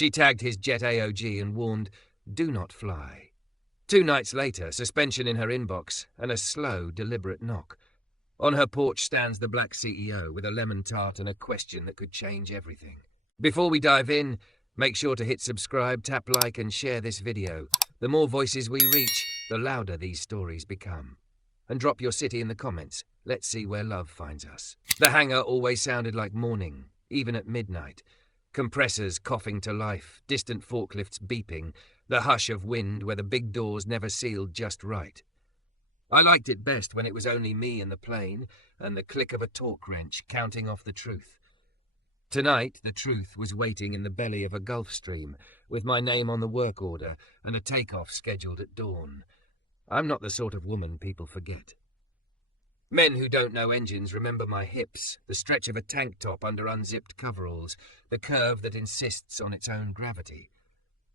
She tagged his jet AOG and warned, "Do not fly." 2 nights later, suspension in her inbox and a slow, deliberate knock. On her porch stands the black CEO with a lemon tart and a question that could change everything. Before we dive in, make sure to hit subscribe, tap like and share this video. The more voices we reach, the louder these stories become. And drop your city in the comments. Let's see where love finds us. The hangar always sounded like morning, even at midnight. Compressors coughing to life, distant forklifts beeping, the hush of wind where the big doors never sealed just right. I liked it best when it was only me and the plane, and the click of a torque wrench counting off the truth. Tonight, the truth was waiting in the belly of a Gulf Stream, with my name on the work order and a takeoff scheduled at dawn. I'm not the sort of woman people forget. Men who don't know engines remember my hips, the stretch of a tank top under unzipped coveralls, the curve that insists on its own gravity.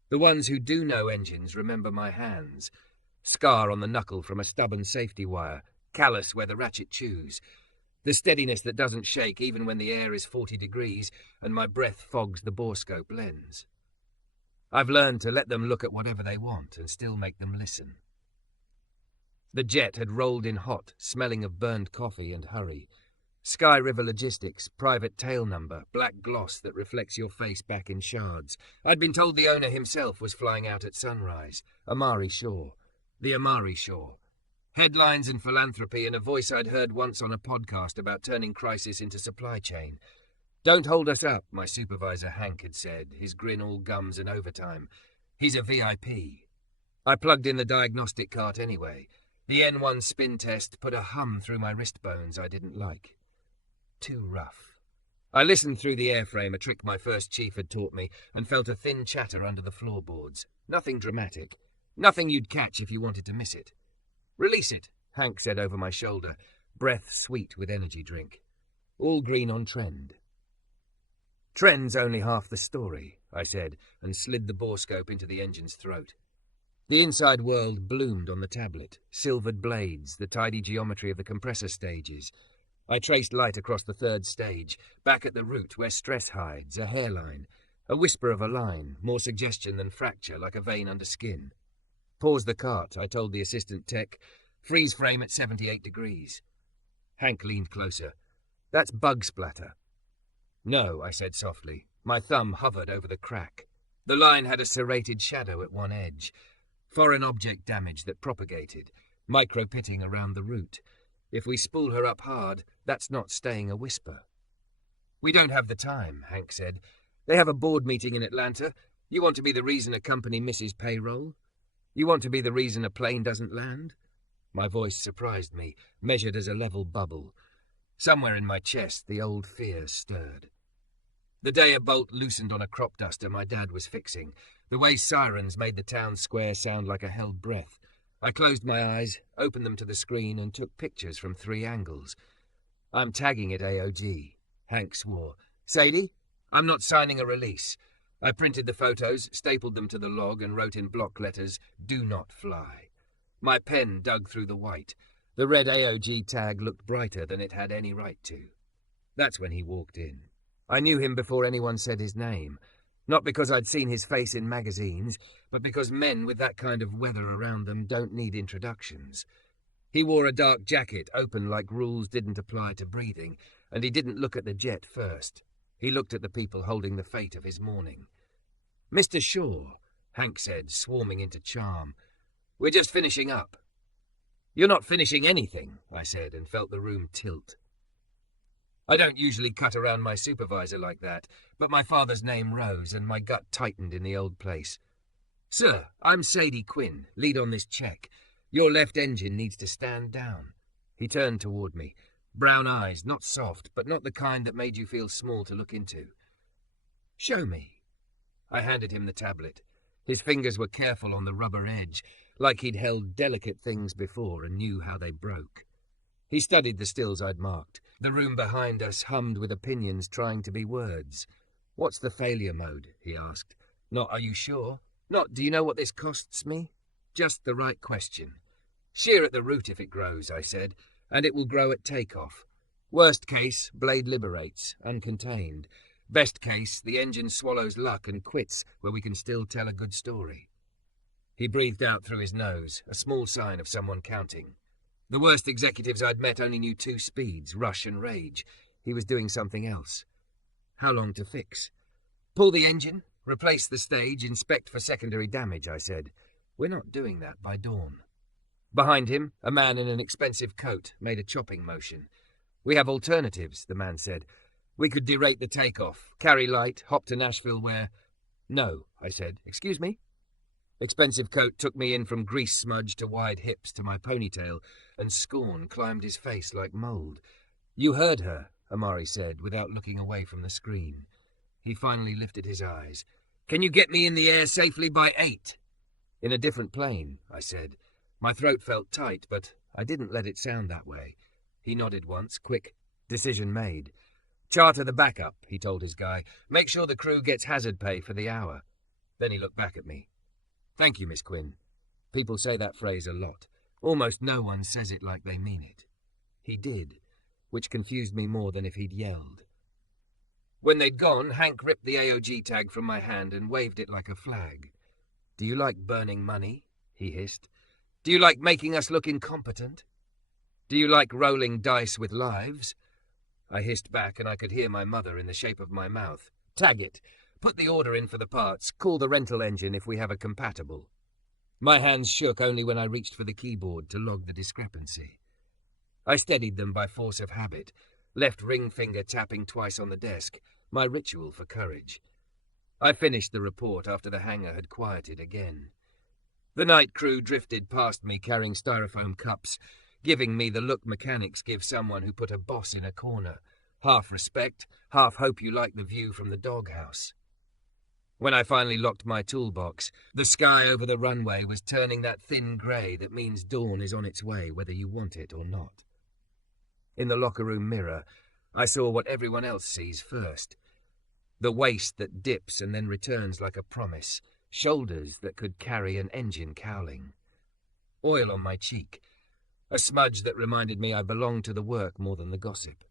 The ones who do know engines remember my hands, scar on the knuckle from a stubborn safety wire, callus where the ratchet chews, the steadiness that doesn't shake even when the air is 40 degrees and my breath fogs the Borescope lens. I've learned to let them look at whatever they want and still make them listen. The jet had rolled in hot, smelling of burned coffee and hurry. Sky River Logistics, private tail number, black gloss that reflects your face back in shards. I'd been told the owner himself was flying out at sunrise. Amari Shaw. The Amari Shaw. Headlines and philanthropy and a voice I'd heard once on a podcast about turning crisis into supply chain. "Don't hold us up," my supervisor Hank had said, his grin all gums and overtime. "He's a VIP." I plugged in the diagnostic cart anyway. The N1 spin test put a hum through my wrist bones I didn't like. Too rough. I listened through the airframe, a trick my first chief had taught me, and felt a thin chatter under the floorboards. Nothing dramatic. Nothing you'd catch if you wanted to miss it. "Release it," Hank said over my shoulder, breath sweet with energy drink. "All green on trend." "Trend's only half the story," I said, and slid the borescope into the engine's throat. The inside world bloomed on the tablet, silvered blades, the tidy geometry of the compressor stages. I traced light across the 3rd stage, back at the root where stress hides, a hairline, a whisper of a line, more suggestion than fracture, like a vein under skin. "Pause the cart," I told the assistant tech. "Freeze frame at 78 degrees. Hank leaned closer. "That's bug splatter." "No," I said softly. My thumb hovered over the crack. The line had a serrated shadow at one edge. Foreign object damage that propagated, micro-pitting around the root. If we spool her up hard, that's not staying a whisper. "We don't have the time," Hank said. "They have a board meeting in Atlanta. You want to be the reason a company misses payroll? You want to be the reason a plane doesn't land?" My voice surprised me, measured as a level bubble. Somewhere in my chest, the old fear stirred. The day a bolt loosened on a crop duster my dad was fixing, the way sirens made the town square sound like a held breath. I closed my eyes, opened them to the screen, and took pictures from 3 angles. "I'm tagging it AOG," Hank swore. "Sadie, I'm not signing a release." I printed the photos, stapled them to the log, and wrote in block letters, "Do not fly." My pen dug through the white. The red AOG tag looked brighter than it had any right to. That's when he walked in. I knew him before anyone said his name. Not because I'd seen his face in magazines, but because men with that kind of weather around them don't need introductions. He wore a dark jacket, open like rules didn't apply to breathing, and he didn't look at the jet first. He looked at the people holding the fate of his morning. "Mr. Shaw," Hank said, swarming into charm. "We're just finishing up." "You're not finishing anything," I said, and felt the room tilt. I don't usually cut around my supervisor like that, but my father's name rose and my gut tightened in the old place. "Sir, I'm Sadie Quinn, lead on this check. Your left engine needs to stand down." He turned toward me. Brown eyes, not soft, but not the kind that made you feel small to look into. "Show me." I handed him the tablet. His fingers were careful on the rubber edge, like he'd held delicate things before and knew how they broke. He studied the stills I'd marked. The room behind us hummed with opinions trying to be words. "What's the failure mode?" he asked. Not "are you sure?" Not "do you know what this costs me?" Just the right question. "Shear at the root if it grows," I said, "and it will grow at takeoff. Worst case, blade liberates, uncontained. Best case, the engine swallows luck and quits where we can still tell a good story. He breathed out through his nose, a small sign of someone counting. The worst executives I'd met only knew two speeds, rush and rage. He was doing something else. How long to fix? Pull the engine, replace the stage, inspect for secondary damage, I said. We're not doing that by dawn. Behind him, a man in an expensive coat made a chopping motion. We have alternatives, the man said. We could derate the takeoff, carry light, hop to Nashville where... No, I said. Excuse me? Expensive coat took me in from grease smudge to wide hips to my ponytail, and scorn climbed his face like mould. You heard her, Amari said, without looking away from the screen. He finally lifted his eyes. Can you get me in the air safely by 8? In a different plane, I said. My throat felt tight, but I didn't let it sound that way. He nodded once, quick. Decision made. Charter the backup, he told his guy. Make sure the crew gets hazard pay for the hour. Then he looked back at me. Thank you, Miss Quinn. People say that phrase a lot. Almost no one says it like they mean it. He did, which confused me more than if he'd yelled. When they'd gone, Hank ripped the AOG tag from my hand and waved it like a flag. Do you like burning money? He hissed. Do you like making us look incompetent? Do you like rolling dice with lives? I hissed back, and I could hear my mother in the shape of my mouth. Tag it. Put the order in for the parts. Call the rental engine if we have a compatible. My hands shook only when I reached for the keyboard to log the discrepancy. I steadied them by force of habit, left ring finger tapping twice on the desk, my ritual for courage. I finished the report after the hangar had quieted again. The night crew drifted past me carrying styrofoam cups, giving me the look mechanics give someone who put a boss in a corner. Half respect, half hope you like the view from the doghouse. When I finally locked my toolbox, the sky over the runway was turning that thin grey that means dawn is on its way whether you want it or not. In the locker room mirror, I saw what everyone else sees first. The waist that dips and then returns like a promise, shoulders that could carry an engine cowling. Oil on my cheek, a smudge that reminded me I belonged to the work more than the gossip.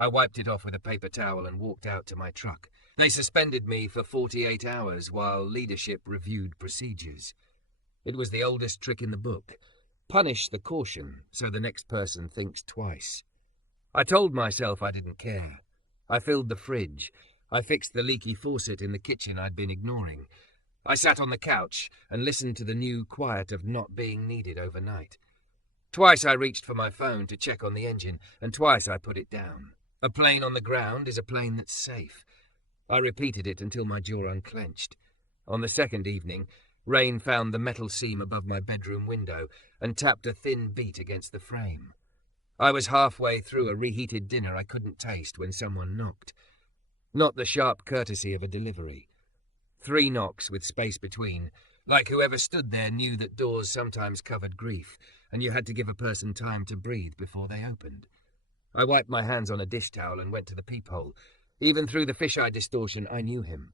I wiped it off with a paper towel and walked out to my truck. They suspended me for 48 hours while leadership reviewed procedures. It was the oldest trick in the book. Punish the caution so the next person thinks twice. I told myself I didn't care. I filled the fridge. I fixed the leaky faucet in the kitchen I'd been ignoring. I sat on the couch and listened to the new quiet of not being needed overnight. Twice I reached for my phone to check on the engine, and twice I put it down. A plane on the ground is a plane that's safe. I repeated it until my jaw unclenched. On the second evening, rain found the metal seam above my bedroom window and tapped a thin beat against the frame. I was halfway through a reheated dinner I couldn't taste when someone knocked. Not the sharp courtesy of a delivery. 3 knocks with space between, like whoever stood there knew that doors sometimes covered grief, and you had to give a person time to breathe before they opened. I wiped my hands on a dish towel and went to the peephole. Even through the fisheye distortion, I knew him.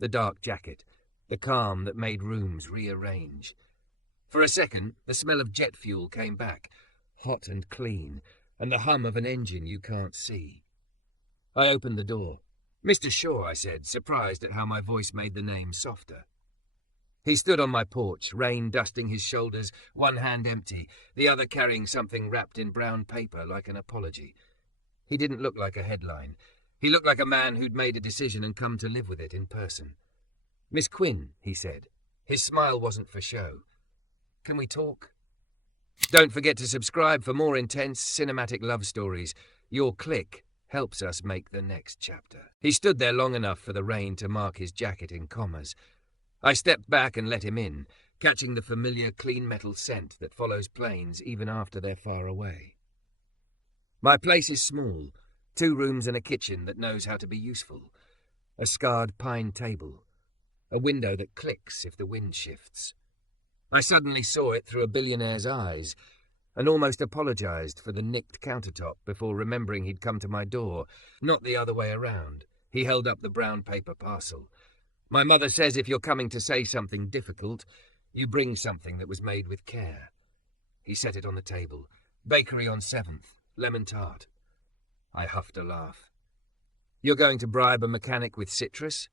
The dark jacket, the calm that made rooms rearrange. For a second, the smell of jet fuel came back, hot and clean, and the hum of an engine you can't see. I opened the door. Mr. Shaw, I said, surprised at how my voice made the name softer. He stood on my porch, rain dusting his shoulders, one hand empty, the other carrying something wrapped in brown paper like an apology. He didn't look like a headline. He looked like a man who'd made a decision and come to live with it in person. Miss Quinn, he said. His smile wasn't for show. Can we talk? Don't forget to subscribe for more intense cinematic love stories. Your click helps us make the next chapter. He stood there long enough for the rain to mark his jacket in commas. I stepped back and let him in, catching the familiar clean metal scent that follows planes even after they're far away. My place is small, 2 rooms and a kitchen that knows how to be useful, a scarred pine table, a window that clicks if the wind shifts. I suddenly saw it through a billionaire's eyes and almost apologized for the nicked countertop before remembering he'd come to my door, not the other way around. He held up the brown paper parcel. My mother says if you're coming to say something difficult, you bring something that was made with care. He set it on the table. Bakery on 7th, lemon tart. I huffed a laugh. You're going to bribe a mechanic with citrus?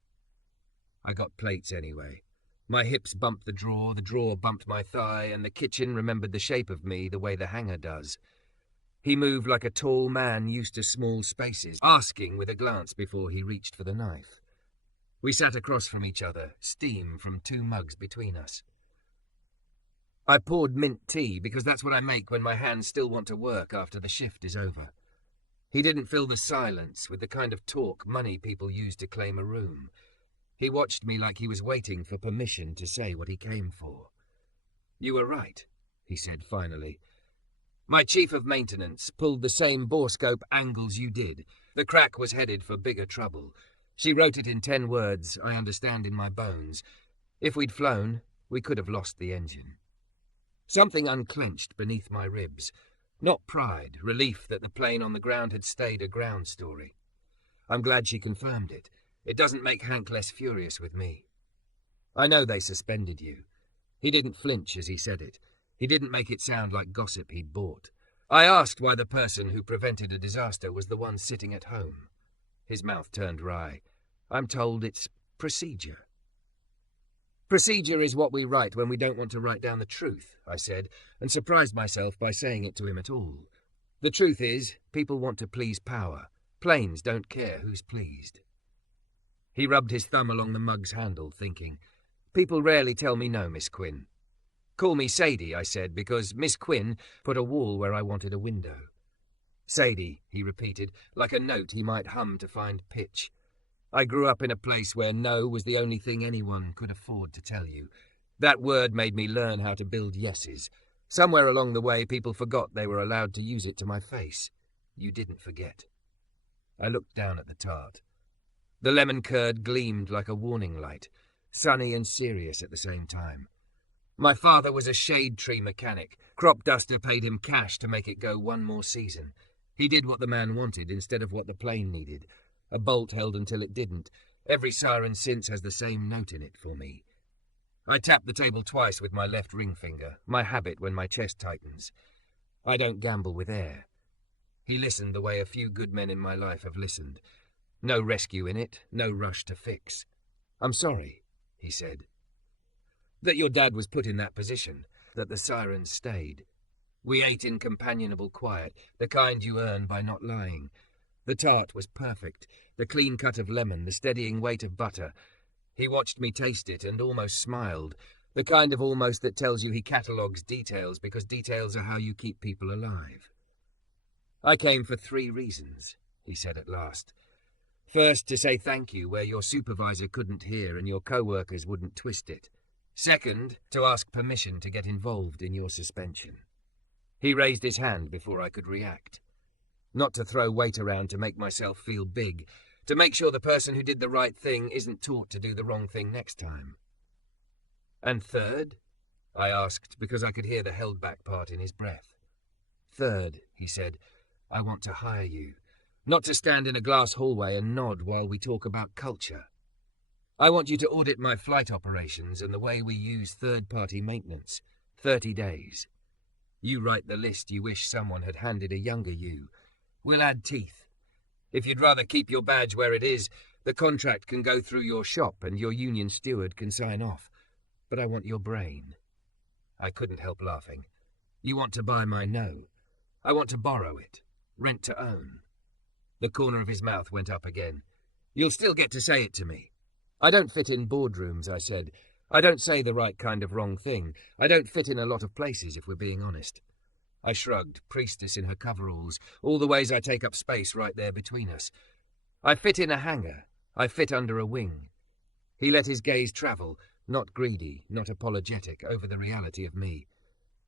I got plates anyway. My hips bumped the drawer bumped my thigh, and the kitchen remembered the shape of me the way the hanger does. He moved like a tall man used to small spaces, asking with a glance before he reached for the knife. We sat across from each other, steam from 2 mugs between us. I poured mint tea because that's what I make when my hands still want to work after the shift is over. He didn't fill the silence with the kind of talk money people use to claim a room. He watched me like he was waiting for permission to say what he came for. You were right, he said finally. My chief of maintenance pulled the same Borescope angles you did. The crack was headed for bigger trouble. She wrote it in 10 words I understand in my bones. If we'd flown, we could have lost the engine. Something unclenched beneath my ribs. Not pride, relief that the plane on the ground had stayed a ground story. I'm glad she confirmed it. It doesn't make Hank less furious with me. I know they suspended you. He didn't flinch as he said it. He didn't make it sound like gossip he'd bought. I asked why the person who prevented a disaster was the one sitting at home. His mouth turned wry. I'm told it's procedure. Procedure is what we write when we don't want to write down the truth, I said, and surprised myself by saying it to him at all. The truth is, people want to please power. Planes don't care who's pleased. He rubbed his thumb along the mug's handle, thinking, People rarely tell me no, Miss Quinn. Call me Sadie, I said, because Miss Quinn put a wall where I wanted a window. Sadie, he repeated, like a note he might hum to find pitch. I grew up in a place where no was the only thing anyone could afford to tell you. That word made me learn how to build yeses. Somewhere along the way, people forgot they were allowed to use it to my face. You didn't forget. I looked down at the tart. The lemon curd gleamed like a warning light, sunny and serious at the same time. My father was a shade tree mechanic. Crop duster paid him cash to make it go 1 more season. He did what the man wanted instead of what the plane needed. A bolt held until it didn't. Every siren since has the same note in it for me. I tapped the table twice with my left ring finger, my habit when my chest tightens. I don't gamble with air. He listened the way a few good men in my life have listened. No rescue in it, no rush to fix. I'm sorry, he said. That your dad was put in that position, that the sirens stayed. We ate in companionable quiet, the kind you earn by not lying. The tart was perfect, the clean cut of lemon, the steadying weight of butter. He watched me taste it and almost smiled, the kind of almost that tells you he catalogues details because details are how you keep people alive. I came for 3 reasons, he said at last. First, to say thank you where your supervisor couldn't hear and your co-workers wouldn't twist it. Second, to ask permission to get involved in your suspension. He raised his hand before I could react. Not to throw weight around to make myself feel big, to make sure the person who did the right thing isn't taught to do the wrong thing next time. And third? I asked because I could hear the held-back part in his breath. Third, he said, I want to hire you. Not to stand in a glass hallway and nod while we talk about culture. I want you to audit my flight operations and the way we use third-party maintenance. 30 days. You write the list you wish someone had handed a younger you. We'll add teeth. If you'd rather keep your badge where it is, the contract can go through your shop and your union steward can sign off. But I want your brain. I couldn't help laughing. You want to buy my no. I want to borrow it. Rent to own. The corner of his mouth went up again. You'll still get to say it to me. I don't fit in boardrooms, I said. I don't say the right kind of wrong thing. I don't fit in a lot of places, if we're being honest. I shrugged, priestess in her coveralls, all the ways I take up space right there between us. I fit in a hangar. I fit under a wing. He let his gaze travel, not greedy, not apologetic, over the reality of me.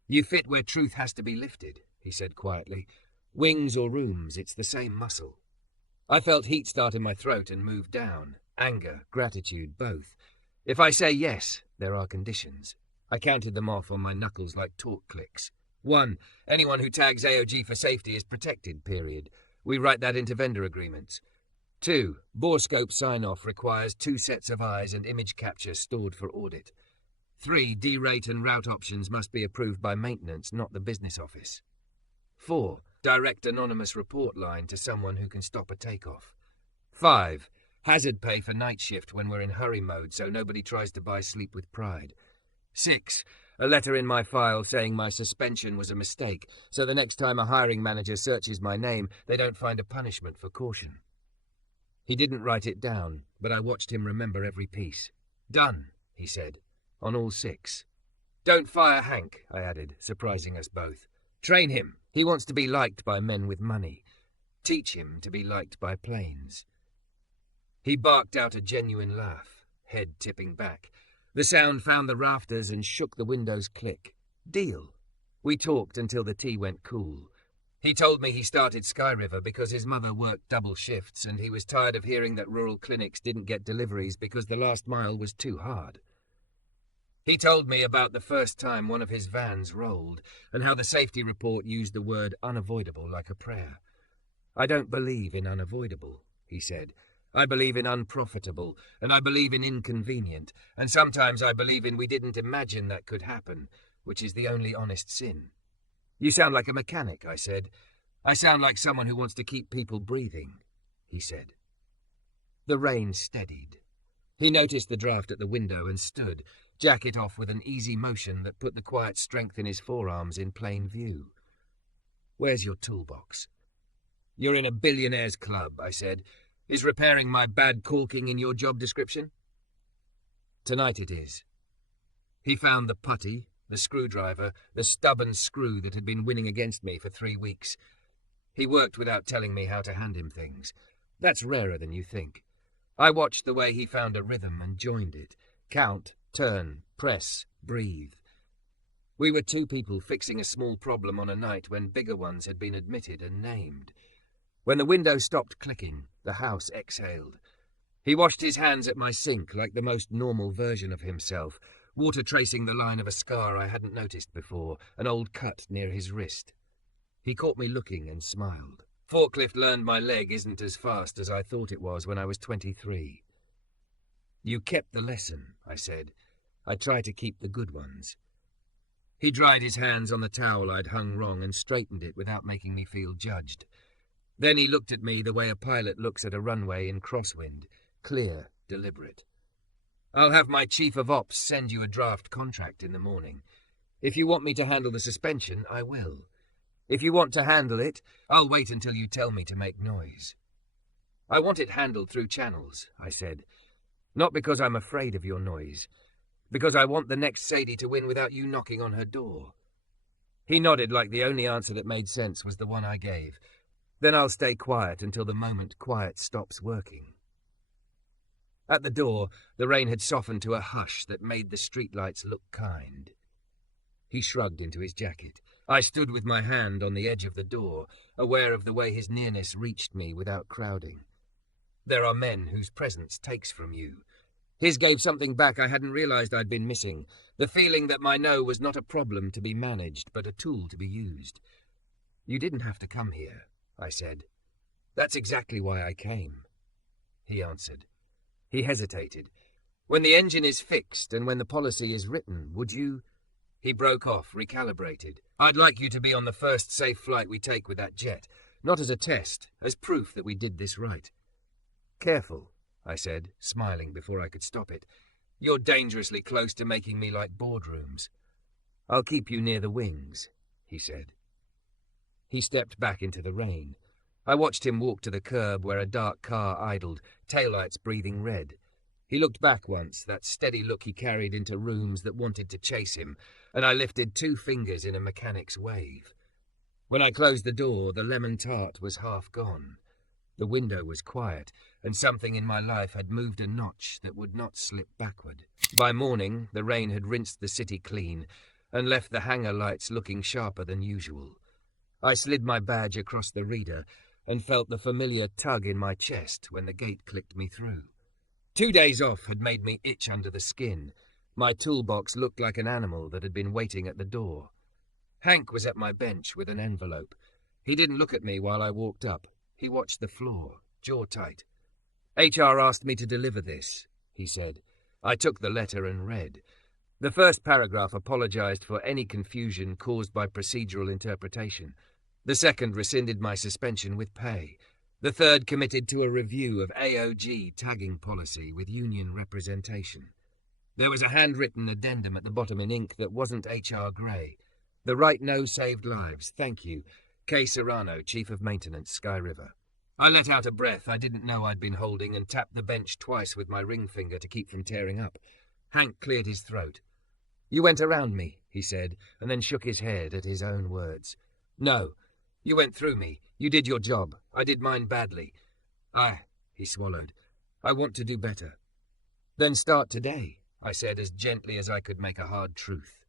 You fit where truth has to be lifted, he said quietly. Wings or rooms, it's the same muscle. I felt heat start in my throat and move down. Anger, gratitude, both. If I say yes, there are conditions. I counted them off on my knuckles like torque clicks. 1. Anyone who tags AOG for safety is protected, period. We write that into vendor agreements. 2. Borescope sign-off requires 2 sets of eyes and image capture stored for audit. 3. D-rate and route options must be approved by maintenance, not the business office. 4. Direct anonymous report line to someone who can stop a takeoff. 5. Hazard pay for night shift when we're in hurry mode so nobody tries to buy sleep with pride. 6. A letter in my file saying my suspension was a mistake, so the next time a hiring manager searches my name, they don't find a punishment for caution. He didn't write it down, but I watched him remember every piece. Done, he said, on all 6. Don't fire Hank, I added, surprising us both. Train him. He wants to be liked by men with money. Teach him to be liked by planes. He barked out a genuine laugh, head tipping back. The sound found the rafters and shook the windows click. Deal. We talked until the tea went cool. He told me he started Sky River because his mother worked double shifts and he was tired of hearing that rural clinics didn't get deliveries because the last mile was too hard. He told me about the first time one of his vans rolled and how the safety report used the word unavoidable like a prayer. I don't believe in unavoidable, he said. I believe in unprofitable, and I believe in inconvenient, and sometimes I believe in we didn't imagine that could happen, which is the only honest sin. You sound like a mechanic, I said. I sound like someone who wants to keep people breathing, he said. The rain steadied. He noticed the draft at the window and stood, jacket off with an easy motion that put the quiet strength in his forearms in plain view. Where's your toolbox? You're in a billionaire's club, I said. Is repairing my bad caulking in your job description? Tonight it is. He found the putty, the screwdriver, the stubborn screw that had been winning against me for 3 weeks. He worked without telling me how to hand him things. That's rarer than you think. I watched the way he found a rhythm and joined it. Count, turn, press, breathe. We were 2 people fixing a small problem on a night when bigger ones had been admitted and named. When the window stopped clicking, the house exhaled. He washed his hands at my sink like the most normal version of himself, water tracing the line of a scar I hadn't noticed before, an old cut near his wrist. He caught me looking and smiled. Forklift learned my leg isn't as fast as I thought it was when I was 23. You kept the lesson, I said. I try to keep the good ones. He dried his hands on the towel I'd hung wrong and straightened it without making me feel judged. Then he looked at me the way a pilot looks at a runway in crosswind, clear, deliberate. I'll have my chief of ops send you a draft contract in the morning. If you want me to handle the suspension, I will. If you want to handle it, I'll wait until you tell me to make noise. I want it handled through channels, I said. Not because I'm afraid of your noise. Because I want the next Sadie to win without you knocking on her door. He nodded like the only answer that made sense was the one I gave. Then I'll stay quiet until the moment quiet stops working. At the door, the rain had softened to a hush that made the streetlights look kind. He shrugged into his jacket. I stood with my hand on the edge of the door, aware of the way his nearness reached me without crowding. There are men whose presence takes from you. His gave something back I hadn't realized I'd been missing, the feeling that my no was not a problem to be managed, but a tool to be used. You didn't have to come here, I said. That's exactly why I came, he answered. He hesitated. When the engine is fixed and when the policy is written, would you... He broke off, recalibrated. I'd like you to be on the first safe flight we take with that jet, not as a test, as proof that we did this right. Careful, I said, smiling before I could stop it. You're dangerously close to making me like boardrooms. I'll keep you near the wings, he said. He stepped back into the rain. I watched him walk to the curb where a dark car idled, taillights breathing red. He looked back once, that steady look he carried into rooms that wanted to chase him, and I lifted 2 fingers in a mechanic's wave. When I closed the door, the lemon tart was half gone. The window was quiet, and something in my life had moved a notch that would not slip backward. By morning, the rain had rinsed the city clean, and left the hangar lights looking sharper than usual. I slid my badge across the reader and felt the familiar tug in my chest when the gate clicked me through. 2 days off had made me itch under the skin. My toolbox looked like an animal that had been waiting at the door. Hank was at my bench with an envelope. He didn't look at me while I walked up. He watched the floor, jaw tight. HR asked me to deliver this, he said. I took the letter and read. The first paragraph apologized for any confusion caused by procedural interpretation. The second rescinded my suspension with pay. The third committed to a review of AOG tagging policy with union representation. There was a handwritten addendum at the bottom in ink that wasn't HR Grey. The right no saved lives, thank you. K. Serrano, Chief of Maintenance, Sky River. I let out a breath I didn't know I'd been holding and tapped the bench twice with my ring finger to keep from tearing up. Hank cleared his throat. You went around me, he said, and then shook his head at his own words. No, you went through me. You did your job. I did mine badly. He swallowed. I want to do better. Then start today, I said as gently as I could make a hard truth.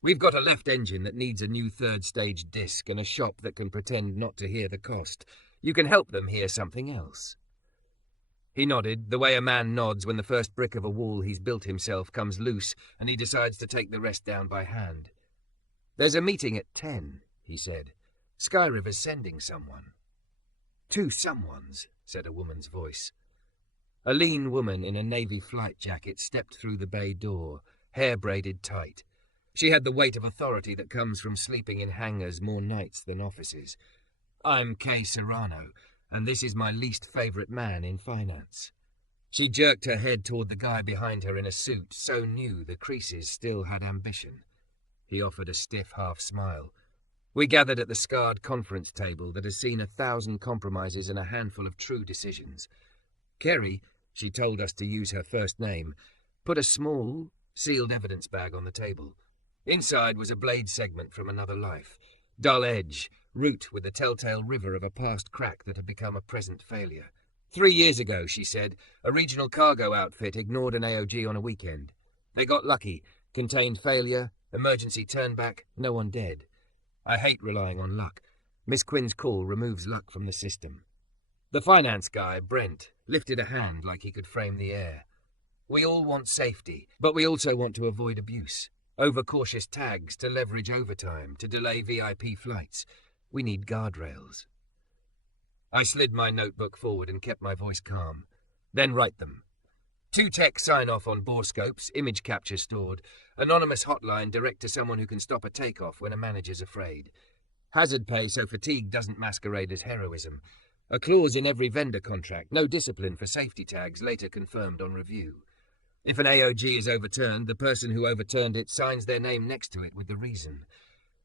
We've got a left engine that needs a new third-stage disc and a shop that can pretend not to hear the cost. You can help them hear something else. He nodded, the way a man nods when the first brick of a wall he's built himself comes loose and he decides to take the rest down by hand. There's a meeting at 10, he said. Sky River's sending someone. 2 someones, said a woman's voice. A lean woman in a navy flight jacket stepped through the bay door, hair braided tight. She had the weight of authority that comes from sleeping in hangars more nights than offices. I'm K. Serrano, and this is my least favourite man in finance. She jerked her head toward the guy behind her in a suit so new the creases still had ambition. He offered a stiff half-smile. We gathered at the scarred conference table that has seen 1,000 compromises and a handful of true decisions. Kerry, she told us to use her first name, put a small, sealed evidence bag on the table. Inside was a blade segment from another life. Dull edge, root with the telltale river of a past crack that had become a present failure. 3 years ago, she said, a regional cargo outfit ignored an AOG on a weekend. They got lucky, contained failure, emergency turnback, no one dead. I hate relying on luck. Miss Quinn's call removes luck from the system. The finance guy, Brent, lifted a hand like he could frame the air. We all want safety, but we also want to avoid abuse. Overcautious tags to leverage overtime, to delay VIP flights. We need guardrails. I slid my notebook forward and kept my voice calm. Then write them. 2 tech sign-off on Borescopes, image capture stored. Anonymous hotline direct to someone who can stop a takeoff when a manager's afraid. Hazard pay so fatigue doesn't masquerade as heroism. A clause in every vendor contract, no discipline for safety tags, later confirmed on review. If an AOG is overturned, the person who overturned it signs their name next to it with the reason.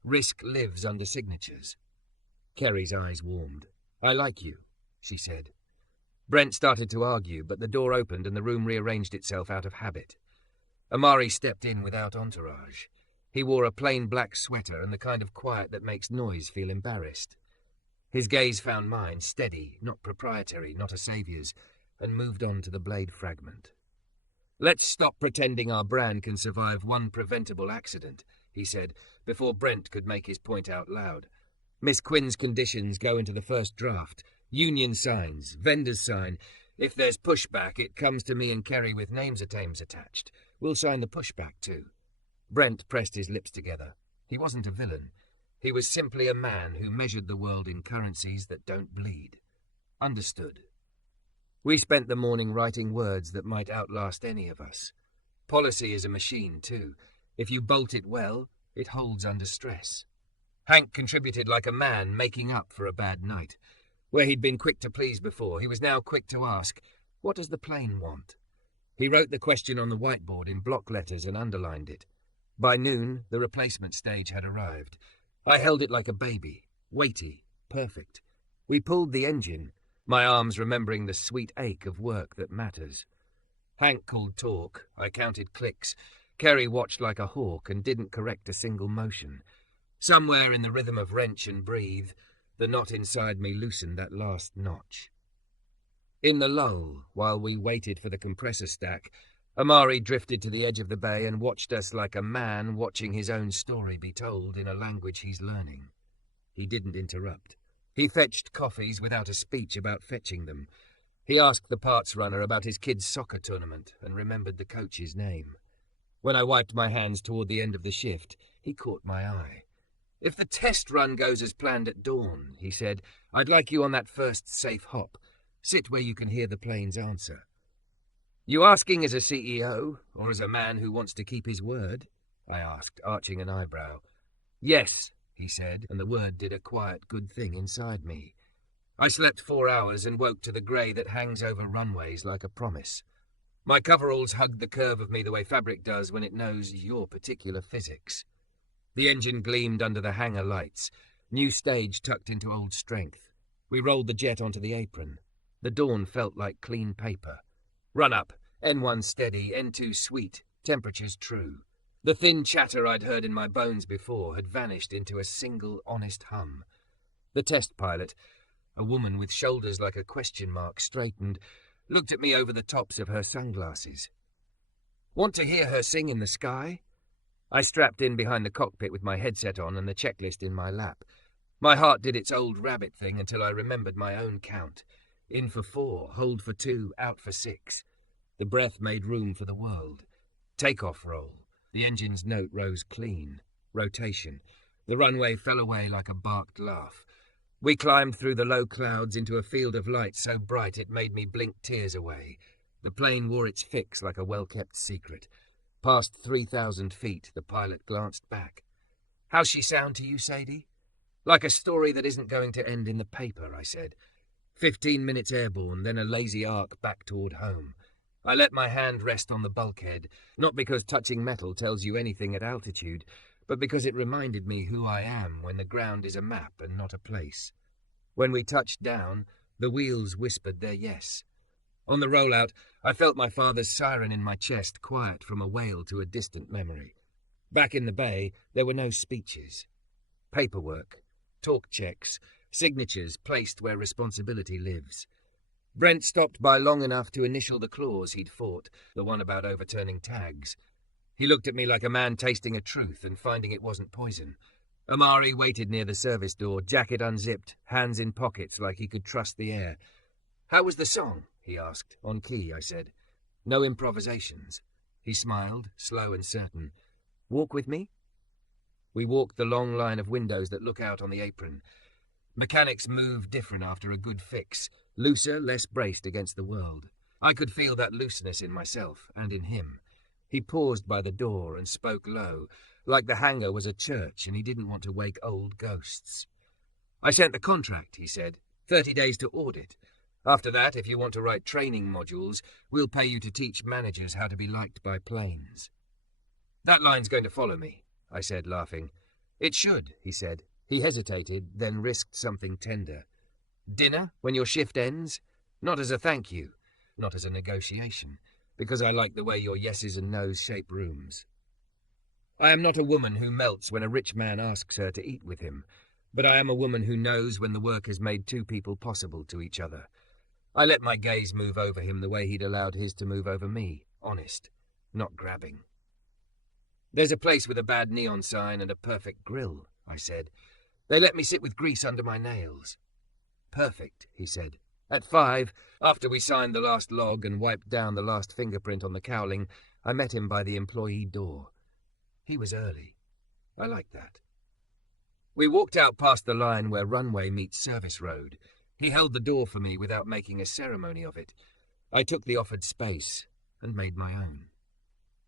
Risk lives under signatures. Kerry's eyes warmed. I like you, she said. Brent started to argue, but the door opened and the room rearranged itself out of habit. Amari stepped in without entourage. He wore a plain black sweater and the kind of quiet that makes noise feel embarrassed. His gaze found mine, steady, not proprietary, not a saviour's, and moved on to the blade fragment. Let's stop pretending our brand can survive one preventable accident, he said, before Brent could make his point out loud. Miss Quinn's conditions go into the first draft. Union signs, vendors sign. If there's pushback, it comes to me and Kerry with names attached. We'll sign the pushback too. Brent pressed his lips together. He wasn't a villain. He was simply a man who measured the world in currencies that don't bleed. Understood. We spent the morning writing words that might outlast any of us. Policy is a machine, too. If you bolt it well, it holds under stress. Hank contributed like a man making up for a bad night. Where he'd been quick to please before, he was now quick to ask, what does the plane want? He wrote the question on the whiteboard in block letters and underlined it. By noon, the replacement stage had arrived. I held it like a baby, weighty, perfect. We pulled the engine, my arms remembering the sweet ache of work that matters. Hank called talk. I counted clicks. Kerry watched like a hawk and didn't correct a single motion. Somewhere in the rhythm of wrench and breathe, the knot inside me loosened that last notch. In the lull, while we waited for the compressor stack, Amari drifted to the edge of the bay and watched us like a man watching his own story be told in a language he's learning. He didn't interrupt. He fetched coffees without a speech about fetching them. He asked the parts runner about his kid's soccer tournament and remembered the coach's name. When I wiped my hands toward the end of the shift, he caught my eye. If the test run goes as planned at dawn, he said, I'd like you on that first safe hop. Sit where you can hear the plane's answer. You asking as a CEO, or as a man who wants to keep his word? I asked, arching an eyebrow. Yes, he said, and the word did a quiet good thing inside me. I slept 4 hours and woke to the grey that hangs over runways like a promise. My coveralls hugged the curve of me the way fabric does when it knows your particular physics. The engine gleamed under the hangar lights, new stage tucked into old strength. We rolled the jet onto the apron. The dawn felt like clean paper. Run up, N1 steady, N2 sweet, temperatures true. The thin chatter I'd heard in my bones before had vanished into a single honest hum. The test pilot, a woman with shoulders like a question mark, straightened, looked at me over the tops of her sunglasses. Want to hear her sing in the sky? I strapped in behind the cockpit with my headset on and the checklist in my lap. My heart did its old rabbit thing until I remembered my own count. In for 4, hold for 2, out for 6. The breath made room for the world. Takeoff roll. The engine's note rose clean. Rotation. The runway fell away like a barked laugh. We climbed through the low clouds into a field of light so bright it made me blink tears away. The plane wore its fix like a well-kept secret. Past 3,000 feet, the pilot glanced back. How's she sound to you, Sadie? Like a story that isn't going to end in the paper, I said. 15 minutes airborne, then a lazy arc back toward home. I let my hand rest on the bulkhead, not because touching metal tells you anything at altitude, but because it reminded me who I am when the ground is a map and not a place. When we touched down, the wheels whispered their yes. On the rollout, I felt my father's siren in my chest, quiet from a wail to a distant memory. Back in the bay, there were no speeches. Paperwork, talk checks, signatures placed where responsibility lives. Brent stopped by long enough to initial the clause he'd fought, the one about overturning tags. He looked at me like a man tasting a truth and finding it wasn't poison. Amari waited near the service door, jacket unzipped, hands in pockets like he could trust the air. How was the song? He asked. On key, I said. No improvisations. He smiled, slow and certain. Walk with me? We walked the long line of windows that look out on the apron. Mechanics move different after a good fix, looser, less braced against the world. I could feel that looseness in myself and in him. He paused by the door and spoke low, like the hangar was a church and he didn't want to wake old ghosts. I sent the contract, he said. 30 days to audit. After that, if you want to write training modules, we'll pay you to teach managers how to be liked by planes. That line's going to follow me, I said, laughing. It should, he said. He hesitated, then risked something tender. Dinner, when your shift ends? Not as a thank you, not as a negotiation, because I like the way your yeses and nos shape rooms. I am not a woman who melts when a rich man asks her to eat with him, but I am a woman who knows when the work has made two people possible to each other. I let my gaze move over him the way he'd allowed his to move over me, honest, not grabbing. There's a place with a bad neon sign and a perfect grill, I said. They let me sit with grease under my nails. Perfect, he said. At 5, after we signed the last log and wiped down the last fingerprint on the cowling, I met him by the employee door. He was early. I liked that. We walked out past the line where runway meets service road. He held the door for me without making a ceremony of it. I took the offered space and made my own.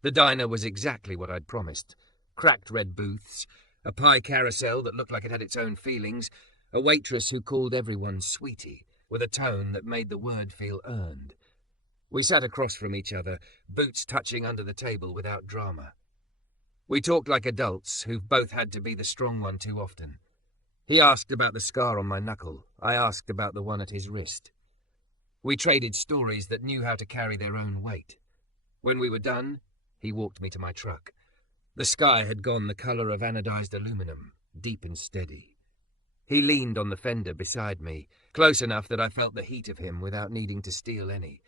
The diner was exactly what I'd promised. Cracked red booths, a pie carousel that looked like it had its own feelings, a waitress who called everyone sweetie, with a tone that made the word feel earned. We sat across from each other, boots touching under the table without drama. We talked like adults who've both had to be the strong one too often. He asked about the scar on my knuckle. I asked about the one at his wrist. We traded stories that knew how to carry their own weight. When we were done, he walked me to my truck. The sky had gone the colour of anodized aluminum, deep and steady. He leaned on the fender beside me, close enough that I felt the heat of him without needing to steal any.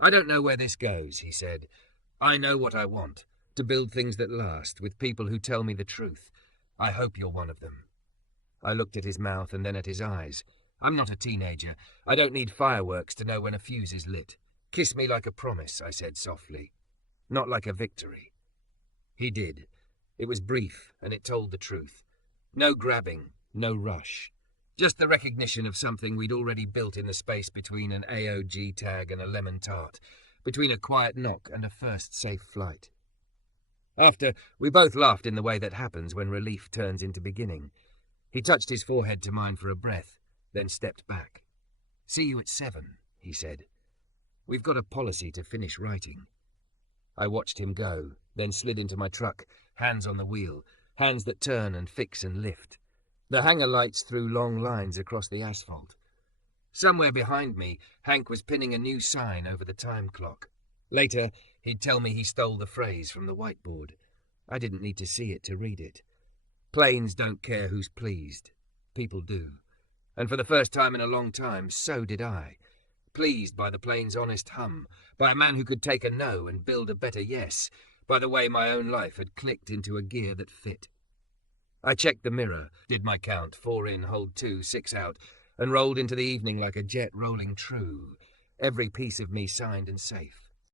I don't know where this goes, he said. I know what I want, to build things that last, with people who tell me the truth. I hope you're one of them. I looked at his mouth and then at his eyes. I'm not a teenager. I don't need fireworks to know when a fuse is lit. Kiss me like a promise, I said softly. Not like a victory. He did. It was brief, and it told the truth. No grabbing, no rush. Just the recognition of something we'd already built in the space between an AOG tag and a lemon tart, between a quiet knock and a first safe flight. After, we both laughed in the way that happens when relief turns into beginning. He touched his forehead to mine for a breath, then stepped back. "See you at 7, he said. "We've got a policy to finish writing." I watched him go, then slid into my truck, hands on the wheel, hands that turn and fix and lift. The hangar lights threw long lines across the asphalt. Somewhere behind me, Hank was pinning a new sign over the time clock. Later, he'd tell me he stole the phrase from the whiteboard. I didn't need to see it to read it. Planes don't care who's pleased. People do. And for the first time in a long time, so did I. Pleased by the plane's honest hum, by a man who could take a no and build a better yes, by the way my own life had clicked into a gear that fit. I checked the mirror, did my count, 4 in, hold 2, 6 out, and rolled into the evening like a jet rolling true, every piece of me signed and safe.